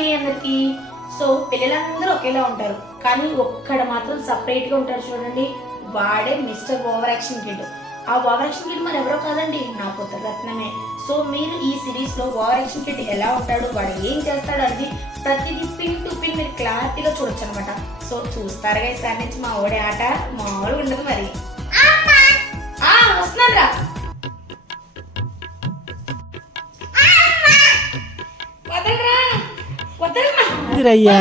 అండి అందరికి. సో పిల్లలందరూ ఒకేలా ఉంటారు, కానీ ఒక్కడ మాత్రం సపరేట్ గా ఉంటారు చూడండి. వాడే మిస్టర్ ఓవర్ యాక్షన్ కిడ్. ఆ ఓవర్ యాక్షన్ కిడ్ మరి ఎవరో కాదండి, నా పుత్ర రత్నమే. సో మీరు ఈ సిరీస్ లో ఓవర్ యాక్షన్ కిడ్ ఎలా ఉంటాడు, వాడు ఏం చేస్తాడు అనేది ప్రతిదీ పిన్ టు పిన్ మీరు క్లారిటీగా చూడొచ్చు అనమాట. సో చూస్తారుగా ఈసారి నుంచి మా ఓడే ఆట మామూలుగా ఉండదు మరి. వస్తున్నారా? రయ్యా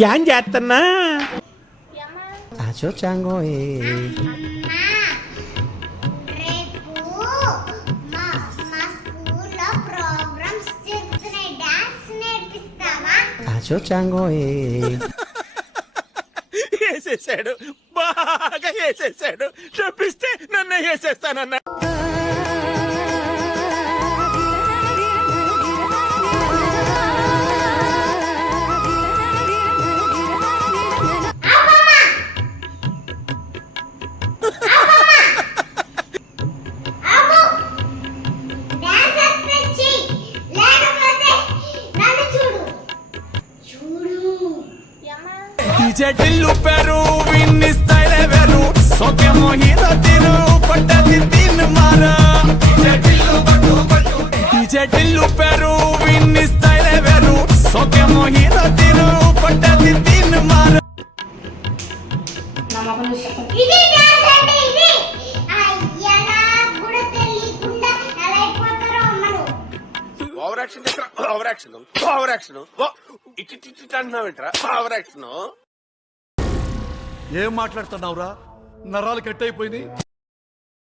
యాన్ చేస్తున్నా అచో చాంగో అచో చాంగో వేసేసాడు, బాగా వేసేసాడు. చూపిస్తే నన్ను వేసేస్తానన్నా. చెటిల్లు పెరు విన్ని స్టైల్ వేరు సోకేమో హీరో తీరు కొట్టది తీన్ మార చెటిల్లు పెరు విన్ని స్టైల్ వేరు సోకేమో హీరో తీరు కొట్టది తీన్ మార. ఇది డాన్స్ అంటే ఇది. అయ్యా నాకు కూడా తెలియకుండా ఎలా అయిపోతారో అమ్మను. Over action over action over action ఇట్టి అంటున్నావేంట్రా ఓవర్ యాక్షన్. ఏం మాట్లాడుతున్నావురా? నరాలు కట్ అయిపోయింది.